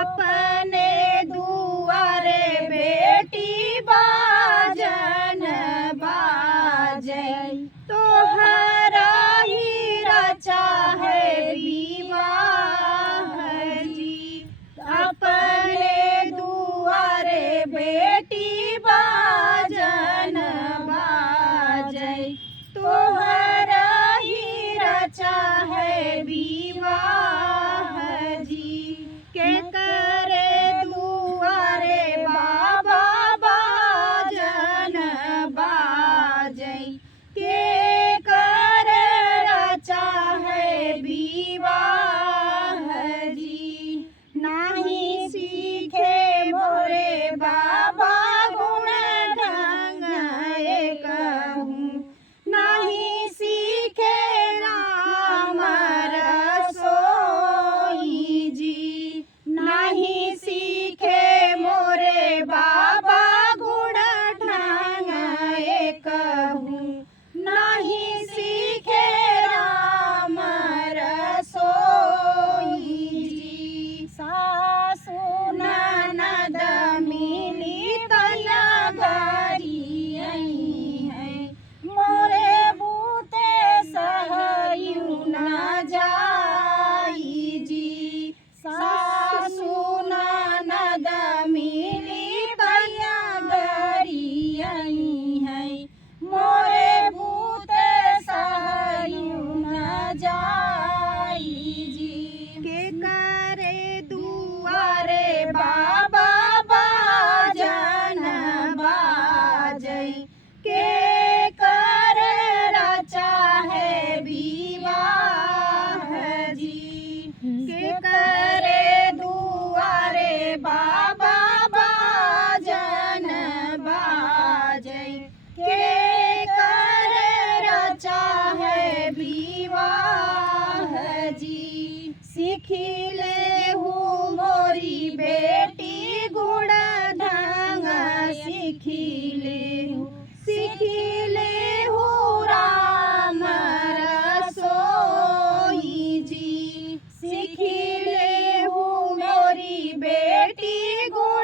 अपने दुआरे बेटी बाजन बाजै तोहरा ही रचा है विवाह जी। अपने दुआरे बेटी बाजन बाजै तोहरा ही रचा है विवाह जी। के करे दुआरे बाबा बाजन बाजै के करे रचा है विवाह जी। नाही सीखे मोरे बाबा गुण ढंग कहूँ नहीं सीखे राम रसोई जी। नहीं सीखे मोरे बाबा गुण ढंग कहूँ नहीं सीखे राम रसोई जी। सासु ननद मिली तया गरी है मोरे बूते सहयु न जाई जी। सासु ननद मिली तया गरी है मोरे बूते सहयु न जाई जी। के करे दुआरे बाबा बाजन बाजै के करे रचा है विवाह जी। के करे दुआरे बाबा बाजन बाजै के करे रचा है विवाह जी। सीखिले हूँ मोरी बेटी गुण ढंग सीखिले हूँ राम रसोई जी। सीखिले हूँ मोरी बेटी गुण